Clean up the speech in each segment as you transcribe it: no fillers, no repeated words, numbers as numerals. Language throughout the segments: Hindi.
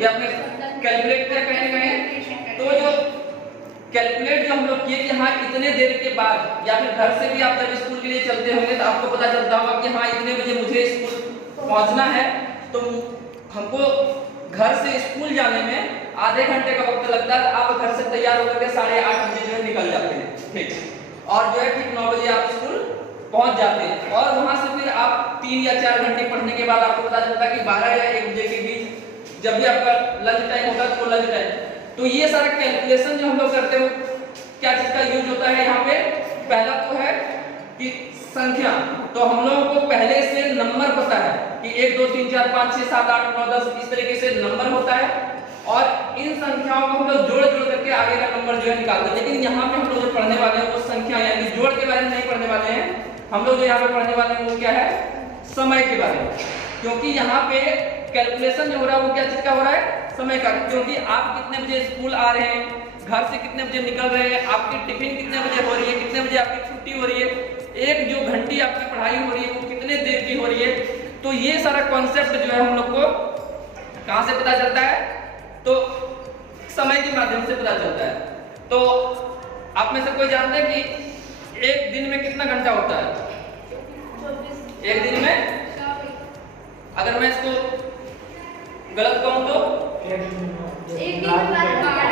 ये आपने कैलकुलेट किया कहीं ना कहीं। तो जो कैलकुलेट जो हम लोग किए कि हाँ इतने देर के बाद, या फिर घर से भी आप जब स्कूल के लिए चलते होंगे तो आपको पता चलता होगा कि हाँ इतने बजे मुझे स्कूल पहुंचना है, तो हमको घर से स्कूल जाने में आधे घंटे का वक्त लगता है। आप घर से तैयार होकर के 8:30 बजे जो है निकल जाते हैं, ठीक, और जो है ठीक 9 बजे आप स्कूल पहुंच जाते हैं। और वहां से फिर आप 3 या 4 घंटे पढ़ने के बाद आपको पता चलता है कि 12 या 1 बजे के बीच जब भी आपका लंच टाइम होता है तो लंच टाइम। तो ये सारा कैलकुलेशन जो हम लोग करते हैं क्या चीज का यूज होता है यहाँ पे? पहला तो है कि संख्या, तो हम लोगों को पहले से नंबर पता है कि 1 2 3 4 5 6 7 8 9 10 इस तरीके से नंबर होता है, और इन संख्याओं को हम लोग जोड़ जोड़ करके आगे का नंबर जो है निकालते हैं। लेकिन यहाँ पे हम लोग जो पढ़ने वाले हैं वो संख्या यानी जोड़ के बारे में नहीं पढ़ने वाले हैं, हम लोग जो यहाँ पे पढ़ने वाले हैं वो क्या है? समय के बारे में। क्योंकि यहाँ पे कैलकुलेशन जो हो रहा है वो क्या चीज का हो रहा है? समय का। क्योंकि आप कितने बजे स्कूल आ रहे हैं, घर से कितने बजे निकल रहे हैं, आपकी टिफिन कितने बजे हो रही है, कितने बजे आपकी छुट्टी हो रही है, एक जो घंटी आपकी पढ़ाई हो रही है वो कितने देर की हो रही है। तो ये सारा कॉन्सेप्ट जो है हम लोग को कहां से पता चलता है? तो समय के माध्यम से पता चलता है। तो आप में से कोई जानते हैं कि एक दिन में कितना घंटा होता है? एक दिन में अगर मैं इसको गलत कहूं तो एक दिन में 12 घंटा होते हैं।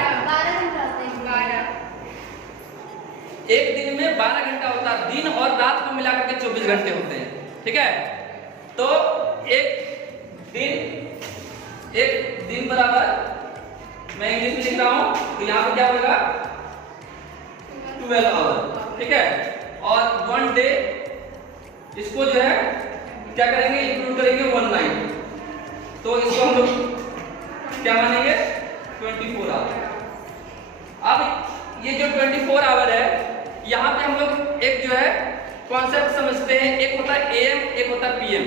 एक दिन में 12 घंटा होता है। दिन और रात को मिलाकर के 24 घंटे होते हैं, ठीक है। तो एक दिन बराबर, मैं इंग्लिश में लिख रहा हूं तो यहाँ पे क्या होगा? 12 आवर, ठीक है। और 1 डे इसको जो है क्या करेंगे? इंक्लूड करेंगे 1 नाइट, तो इसको हम लोग क्या मानेंगे? 24 आवर। अब ये जो 24 आवर है, यहाँ पे हम लोग एक जो है कॉन्सेप्ट समझते हैं। एक होता है एएम, एक होता है पीएम।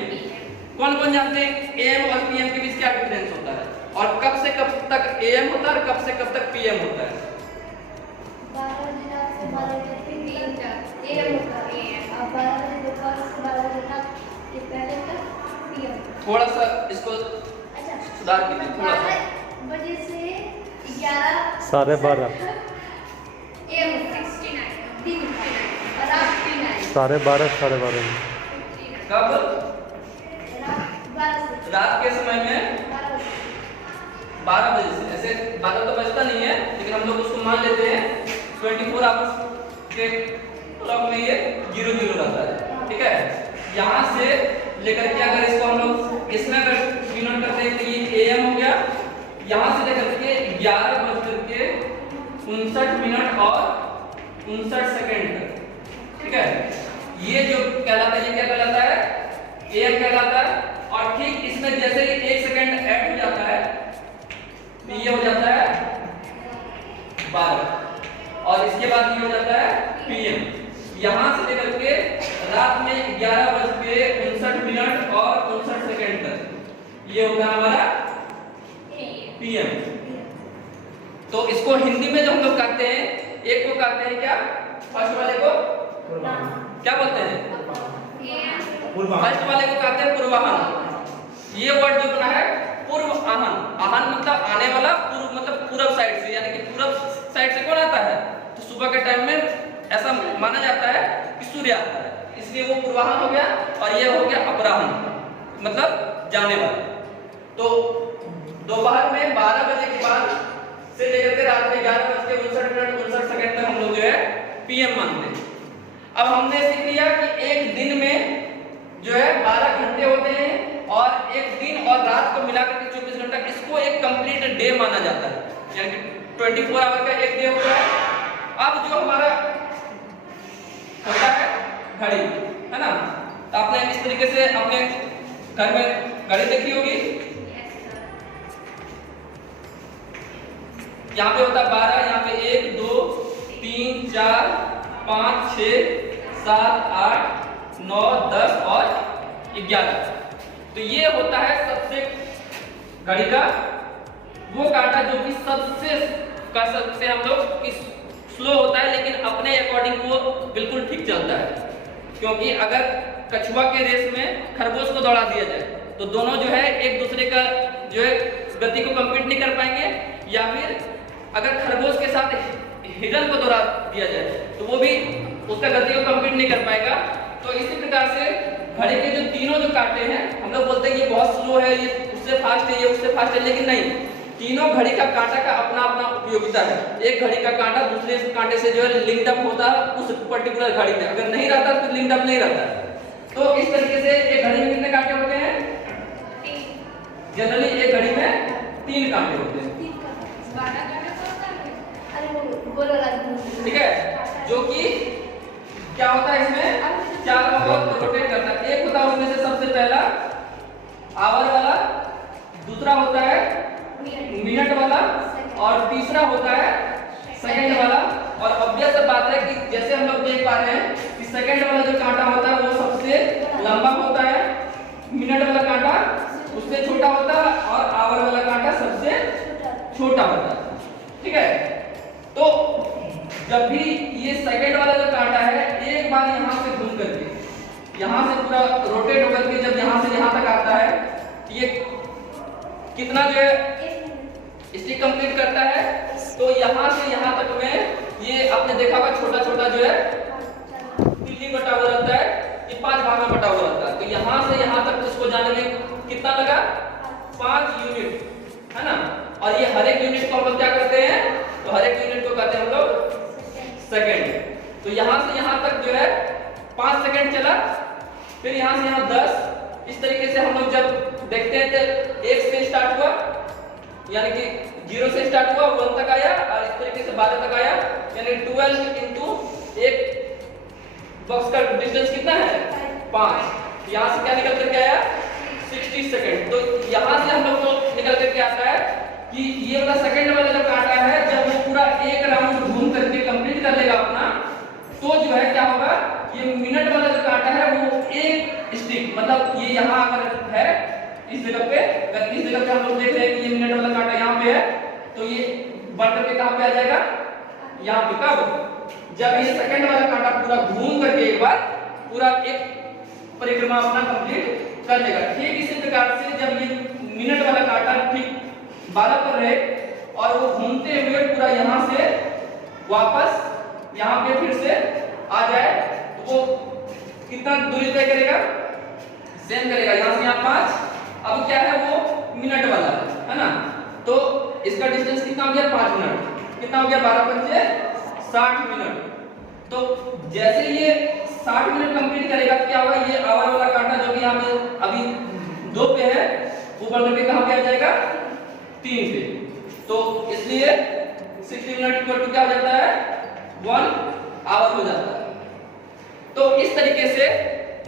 कौन कौन जानते हैं एएम और पीएम के बीच क्या डिफरेंस होता है, और कब से कब तक एएम होता है और कब से कब तक पीएम होता है? 12 बजे रात से 12 बजे तक एएम होता है, और 12 बजे दोपहर से 12 बजे रात के पहले तक पीएम। थोड़ा सा इसको अच्छा सुधार कीजिए थोड़ा सा। 12 बजे से 11 12:30 एएम 69 दिन और रात 39 12:30 12:30 कब? रात 12 से रात के समय में 12 बजे से। ऐसे 12 तो बजता नहीं है, लेकिन हम लोग उसको मान लेते हैं 24 आवर्स के क्लॉक में ये 00 रहता है, ठीक है। यहाँ से लेकर के अगर इसको हम लोग इसमें अगर यूनिट करते हैं तो ये एएम हो गया। यहाँ से लेकर के 11:59 और 59 सेकेंड तक, ठीक है। ये जो कहलाता है, ये क्या कहलाता है? एएम कहलाता है। और ठीक इसमें जैसे ही 1 सेकेंड ऐड हो जाता है तो ये हो जाता है 12, और इसके बाद ये हो जाता है पीएम। यहां से लेकर के रात में 11:59 और 59 सेकेंड तक ये होगा हमारा पीएम। तो इसको हिंदी में जो हम लोग कहते हैं, एक को कहते हैं क्या? फर्स्ट वाले को क्या बोलते हैं? फर्स्ट वाले को कहते हैं पूर्वाहन। ये वर्ड जो बना है पूर्वाहन, आहन मतलब आने वाला, पूर्व मतलब पूरब साइड से, यानी कि पूरब साइड से कौन आता है? तो सुबह के टाइम में ऐसा माना जाता है कि सूर्य आता है, इसलिए वो पूर्वाहन हो गया। और ये हो गया अपराहन, मतलब जाने वाला। तो दोपहर में 12 बजे के बाद से लेकर के रात में 11:59 तक हम लोग जो है पीएम मानते हैं। अब हमने सीख लिया कि एक दिन में जो है 12 घंटे होते हैं, और एक दिन और रात को मिलाकर के 24 घंटा, इसको एक कंप्लीट डे माना जाता है, यानी कि 24 आवर का एक डे होता है। अब जो हमारा होता है घड़ी, है ना, तो आपने इस तरीके से अपने घर में घड़ी देखी होगी। यहाँ पे होता है 12, यहाँ पे 1 2 3 4 5 6 7 8 9 10 और 11। तो ये होता है सबसे घड़ी का वो कांटा जो कि सबसे कह सकते हैं हम लोग कि स्लो होता है, लेकिन अपने अकॉर्डिंग वो बिल्कुल ठीक चलता है। क्योंकि अगर कछुआ के रेस में खरगोश को दौड़ा दिया जाए तो दोनों जो है एक दूसरे का जो है गति को कंप्लीट नहीं कर पाएंगे, या फिर अगर खरगोश के साथ हिरन को दौड़ा दिया जाए तो वो भी उसका गति को कंप्लीट नहीं कर पाएगा। तो इसी प्रकार से घड़ी के जो तीनों जो कांटे हैं, हम लोग बोलते हैं ये बहुत स्लो है, ये उससे फास्ट है, ये उससे फास्ट है, लेकिन नहीं, तीनों घड़ी का कांटा का अपना अपना उपयोगिता है। एक घड़ी का कांटा दूसरे कांटे से जो है लिंक्ड अप होता है उस पर्टिकुलर घड़ी में, अगर नहीं रहता तो लिंक्ड अप नहीं रहता। तो इस तरीके से एक घड़ी में कितने कांटे होते हैं? जनरली एक घड़ी में 3 कांटे होते हैं, ठीक है, जो कि क्या होता है इसमें चारों ओर रोटेट करता है। एक होता है उसमें से सबसे पहला आवर वाला, दूसरा होता है मिनट वाला, और तीसरा होता है सेकंड वाला। और ऑब्वियस बात है कि जैसे हम लोग देख पा रहे हैं कि सेकंड वाला जो कांटा होता है वो सबसे लंबा होता है, मिनट वाला कांटा उससे छोटा होता है, और आवर वाला कांटा सबसे छोटा होता है, ठीक है। तो जब भी ये सेकंड वाला जो कांटा है एक बार यहाँ से घूम करके यहाँ से पूरा रोटेट होकर के जब यहाँ से यहाँ तक आता है, ये कितना जो है स्टिक कंप्लीट करता है, तो यहाँ से यहाँ तक में ये आपने देखा होगा छोटा छोटा जो है तिल्ली बटा हुआ रहता है, ये 5 भाग में बटा हुआ रहता है। तो यहाँ से यहाँ तक उसको जाने में कितना लगा? 5 यूनिट, है ना। और ये हर एक यूनिट को हम लोग क्या करते हैं? तो हर एक यूनिट को कहते हैं हम लोग सेकंड। तो यहाँ से यहाँ तक जो है 5 सेकंड चला, फिर यहाँ से यहाँ 10। इस तरीके से हम लोग जब देखते हैं तो 1 से स्टार्ट हुआ, यानी कि 0 से स्टार्ट हुआ 1 तक आया, और इस तरीके से 12 तक आया, यानी 12 इंटू एक बॉक्स का डिस्टेंस कितना है? 5। यहाँ से क्या निकल करके आया? 60 सेकंड। तो यहाँ से हम लोग को निकल करके आता है कि ये वाला सेकंड वाला जो कांटा है, जब वो पूरा एक राउंड घूम करके कंप्लीट कर लेगा अपना, तो जो है क्या होगा, ये मिनट वाला जो कांटा है वो एक स्टिक, मतलब ये यहाँ अगर है इस जगह पे, अगर इस जगह पे हम लोग देख रहे हैं कि ये मिनट वाला कांटा यहाँ पे है, तो ये बढ़ करके कहाँ पे आ जाएगा? यहाँ पे। कब? जब ये सेकंड वाला कांटा पूरा घूम करके एक बार पूरा एक परिक्रमा अपना कंप्लीट कर लेगा। ठीक इसी प्रकार से जब ये मिनट वाला कांटा ठीक 12 पर रहे और वो घूमते हुए पूरा यहाँ से वापस यहाँ पे फिर से आ जाए, तो वो कितना दूरी तय करेगा? सेम करेगा। यहाँ से यहाँ 5, अब क्या है वो मिनट वाला है ना, तो इसका डिस्टेंस कितना हो गया? 5 मिनट। कितना हो गया? 12 पंचे 60 मिनट। तो जैसे ये 60 मिनट कंप्लीट करेगा तो क्या होगा? ये आवर वाला कांटा जो कि यहाँ पे अभी 2 पे है, वो बढ़ करके कहाँ पे आ जाएगा? 3 पे। तो इसलिए 60 मिनट इक्वल टू क्या हो जाता है? 1 आवर हो जाता है। तो इस तरीके से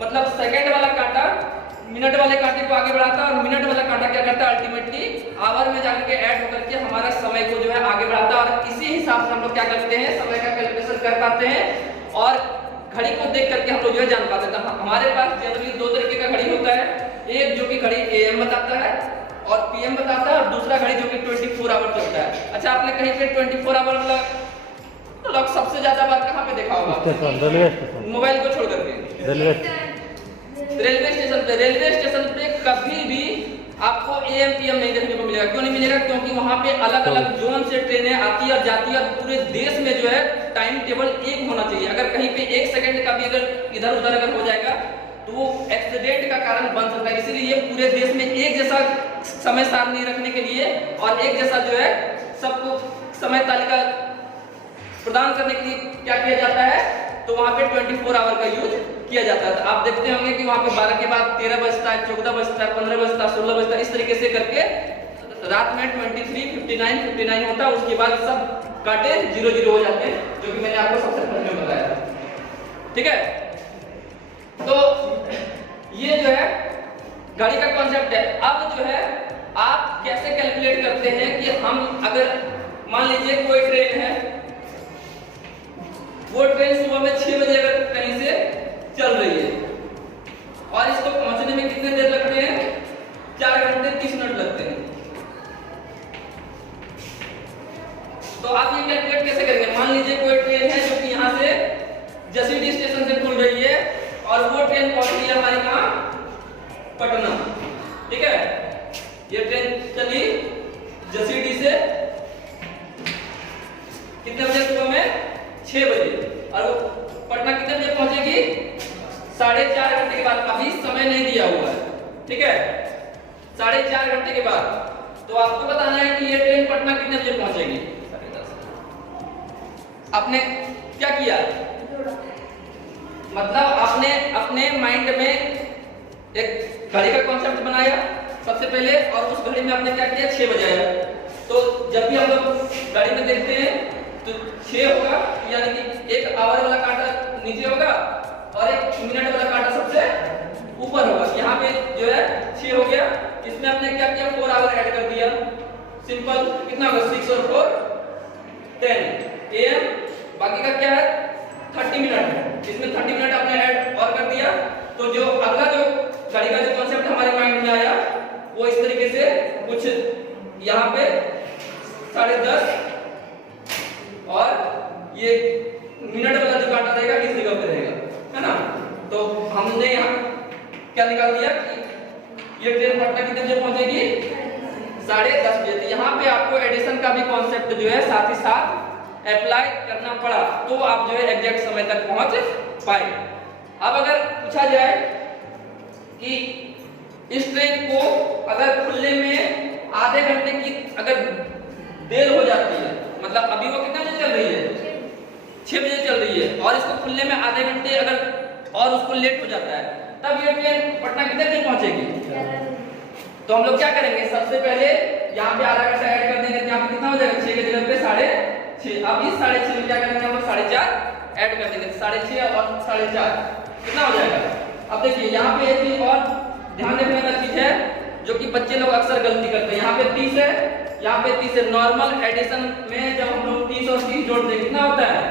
मतलब सेकंड वाला कांटा मिनट वाले कांटे को आगे बढ़ाता है, और मिनट वाला कांटा क्या करता है? अल्टीमेटली आवर में जाकर के ऐड होकर के हमारा समय को जो है आगे बढ़ाता है, और इसी हिसाब से हम लोग क्या करते हैं? समय का कैलकुलेशन कर पाते हैं, और घड़ी को देख करके हम लोग जो है जान पाते हैं। तो हमारे पास जनरली 2 तरीके का घड़ी होता है, एक जो कि घड़ी AM बताता है और PM बताता है, और दूसरा घड़ी जो कि 24 आवर चलता है। अच्छा, आपने कहीं पे 24 आवर वाला क्लॉक सबसे ज्यादा बार कहाँ पे देखा होगा? रेलवे स्टेशन, मोबाइल को छोड़ करके रेलवे स्टेशन पे। रेलवे स्टेशन पे कभी भी आपको AM PM नहीं देखने को मिलेगा। क्यों नहीं मिलेगा? क्योंकि वहां पे अलग अलग जोन से ट्रेनें आती है और जाती है, और पूरे देश में जो है टाइम टेबल एक होना चाहिए। अगर कहीं पे 1 सेकंड का भी अगर इधर उधर अगर हो जाएगा तो वो एक्सीडेंट का कारण बन सकता है। इसीलिए पूरे देश में एक जैसा समय सारणी रखने के लिए और एक जैसा जो है सबको समय तालिका प्रदान करने के लिए क्या किया जाता है? तो वहां पे 24 आवर का यूज किया जाता है। तो आप देखते होंगे कि वहां पे 12 के बाद 13 बजता है, 14 बजता है, 15 बजता है, 16 बजता है, इस तरीके से करके रात में 23, 59 होता है। उसके बाद सब कांटे 0 हो जाते हैं, जो कि मैंने आपको सबसे पहले बताया था। ठीक है, तो ये जो है घड़ी का कॉन्सेप्ट है। अब जो है आप कैसे कैलकुलेट करते हैं कि हम अगर मान लीजिए कोई ट्रेन है, वो ट्रेन सुबह में 6 बजे अगर कहीं से चल रही है और इसको पहुंचने में कितने देर लगते हैं? 4 घंटे 30 मिनट लगते हैं। तो आप ये कैलकुलेट कैसे करेंगे? मान लीजिए कोई ट्रेन है जो कि यहाँ से जसीडीह स्टेशन से खुल रही है और वो ट्रेन पहुंच रही है हमारे कहाँ? पटना। ठीक है, ये ट्रेन चली 6 बजे और वो पटना कितने बजे पहुंचेगी 4.5 घंटे के बाद। अभी समय नहीं दिया हुआ है, ठीक है, 4.5 घंटे के बाद। तो आपको बताना है कि ये ट्रेन पटना कितने बजे पहुंचेगी। 10:30। आपने क्या किया, मतलब आपने अपने माइंड में एक घड़ी का कॉन्सेप्ट बनाया सबसे पहले, और उस घड़ी में आपने क्या किया 6 बजे आया। तो जब भी हम लोग घड़ी में देखते हैं तो 6 होगा, यानी कि एक आवर वाला कांटा नीचे होगा और एक मिनट वाला कांटा सबसे ऊपर होगा। यहाँ पे जो है 6 हो गया, इसमें आपने क्या किया 4 आवर ऐड कर दिया। सिंपल, कितना होगा 6 और 4 10 AM। बाकी का क्या है 30 मिनट, इसमें 30 मिनट आपने ऐड और कर दिया। तो जो अगला जो घड़ी का जो कॉन्सेप्ट हमारे माइंड में आया वो इस तरीके से कुछ यहाँ पे 10:30 और ये मिनट वाला जो कांटा रहेगा इस जगह पे रहेगा, है ना। तो हमने यहाँ क्या निकाल दिया कि ये ट्रेन पटना कितने बजे पहुंचेगी 10:30 बजे। तो यहाँ पे आपको एडिशन का भी कॉन्सेप्ट जो है साथ ही साथ अप्लाई करना पड़ा, तो आप जो है एग्जैक्ट समय तक पहुंच पाए। अब अगर पूछा जाए कि इस ट्रेन को अगर खुलने में आधे घंटे की अगर देर हो जाती है, मतलब अभी वो कितने बजे चल रही है 6 बजे चल रही है, और इसको खुलने में आधे घंटे अगर और उसको लेट हो जाता है, तब ये ट्रेन पटना कितने बजे पहुंचेगी। तो हम लोग क्या करेंगे, सबसे पहले यहाँ पे आधा घंटा ऐड कर देंगे, यहाँ पे कितना हो जाएगा 6 के जगह पे 6:30। अब इस 6:30 में क्या करेंगे हम लोग 4:30 ऐड कर देंगे, 6:30 और 4:30 कितना हो जाएगा। अब देखिए यहाँ पे एक चीज और ध्यान रखने का चीज है जो कि बच्चे लोग अक्सर गलती करते हैं। यहाँ पे 30 है, यहाँ पे 30 है। नॉर्मल एडिशन में जब हम लोग 30 और 30 जोड़ देंगे कितना होता है,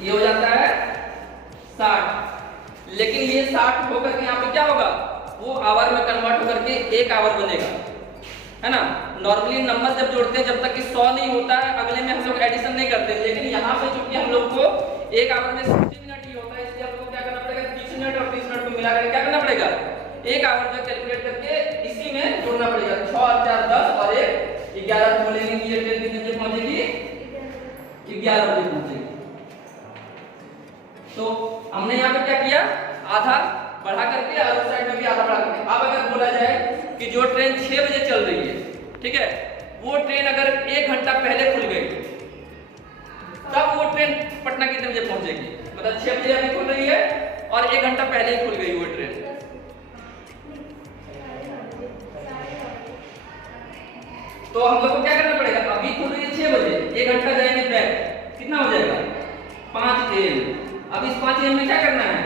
ये हो जाता है 60। लेकिन ये 60 होकर के यहाँ पे क्या होगा, वो आवर में कन्वर्ट होकर के 1 आवर बनेगा, है ना। नॉर्मली नंबर जब जोड़ते हैं जब तक कि 100 नहीं होता है अगले में हम लोग एडिशन नहीं करते, लेकिन यहाँ पे चूंकि हम लोग को 1 आवर में 60 मिनट ही होता है, इसलिए हमको क्या करना पड़ेगा 30 मिनट और 30 मिनट को मिला करके क्या करना पड़ेगा 1 आवर जो कैलकुलेट करके इसी में जोड़ना पड़ेगा। 6 और 4 10 और 1 11 बोलेंगे कि ये ट्रेन कितने बजे पहुंचेगी 11 बजे पहुंचेगी। तो हमने यहाँ पे क्या किया, आधा बढ़ा करके और उस साइड में भी आधा बढ़ा करके। अब अगर बोला जाए कि जो ट्रेन 6 बजे चल रही है, ठीक है, वो ट्रेन अगर 1 घंटा पहले खुल गई तब वो ट्रेन पटना कितने बजे पहुंचेगी, मतलब 6 बजे अभी खुल रही है और 1 घंटा पहले ही खुल गई वो ट्रेन। तो हम लोग को क्या करना पड़ेगा, अभी खुल रही है 6 बजे, 1 घंटा जाएंगे बैक, कितना हो जाएगा 5 AM। अब इस 5 AM में क्या करना है,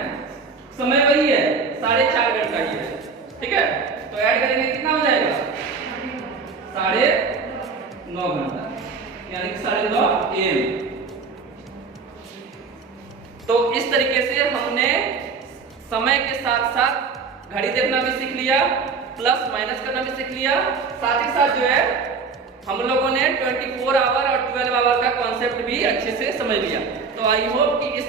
समय वही है 4.5 घंटा ही है, ठीक है। तो ऐड करेंगे कितना हो जाएगा 9.5 घंटा, यानी कि 9:30 AM। तो इस तरीके से हमने समय के साथ साथ घड़ी देखना भी सीख लिया, प्लस माइनस करना भी सीख लिया, साथ ही साथ जो है हम लोगों ने 24 आवर और 12 आवर का कॉन्सेप्ट भी अच्छे से समझ लिया। तो आई होप कि इस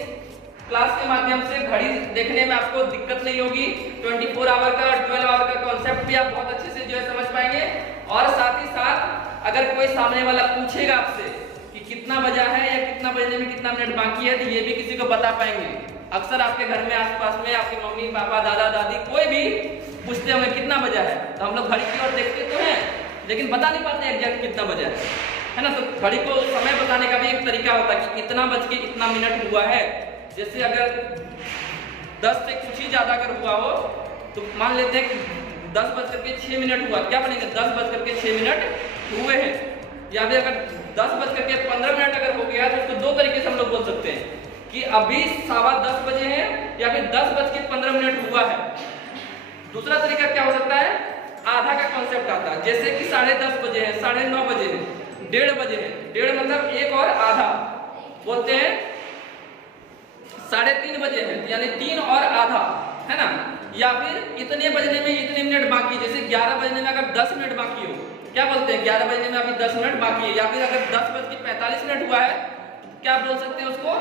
क्लास के माध्यम से घड़ी देखने में आपको दिक्कत नहीं होगी, 24 आवर का और 12 आवर का कॉन्सेप्ट भी आप बहुत अच्छे से जो है समझ पाएंगे। और साथ ही साथ अगर कोई सामने वाला पूछेगा आपसे कि कितना बजा है या कितना बजने में कितना मिनट बाकी है, तो ये भी किसी को बता पाएंगे। अक्सर आपके घर में आसपास में आपके मम्मी पापा दादा दादी कोई भी पूछते होंगे कितना बजा है, तो हम लोग घड़ी की ओर देखते तो हैं लेकिन बता नहीं पाते एग्जैक्ट कितना बजा है ना। तो घड़ी को समय बताने का भी एक तरीका होता है कि इतना बज के इतना मिनट हुआ है। जैसे अगर 10 से कुछ ही ज्यादा अगर हुआ हो तो मान लेते हैं कि 10:06 हुआ, क्या बनेगा 10:06 हुए हैं। या फिर अगर 10:15 अगर हो गया तो उसको 2 तरीके से हम लोग बोल सकते हैं कि अभी 10:15 बजे हैं या फिर 10:15 हुआ है। दूसरा तरीका क्या हो सकता है, आधा का कॉन्सेप्ट आता है, जैसे कि 10:30 बजे है, 9:30 बजे है, 1:30 बजे है। 1:30 मतलब 1 और आधा बोलते हैं, 3:30 बजे है यानी 3 और आधा, है ना। या फिर इतने बजने में इतने मिनट बाकी, जैसे 11 बजने में अगर 10 मिनट बाकी हो, क्या बोलते हैं 11 बजने में अभी 10 मिनट बाकी है। या फिर अगर 10:45 हुआ है क्या बोल सकते हैं उसको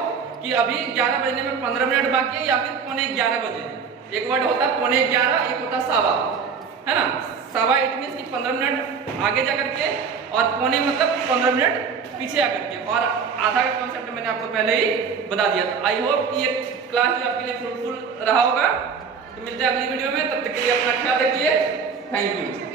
कि अभी 11 बजने में 15 मिनट बाकी है, या फिर 11:15 बजे। एक वर्ड होता है 11:15, एक होता सवा, है ना। सवा इट मीन्स कि 15 मिनट आगे जा करके, और पौने मतलब 15 मिनट पीछे आकर के, और आधा का कॉन्सेप्ट मैंने आपको पहले ही बता दिया था। आई होप कि ये क्लास जो आपके लिए फ्रूटफुल रहा होगा। तो मिलते हैं अगली वीडियो में, तब तक के लिए अपना ख्याल रखिए। Thank you.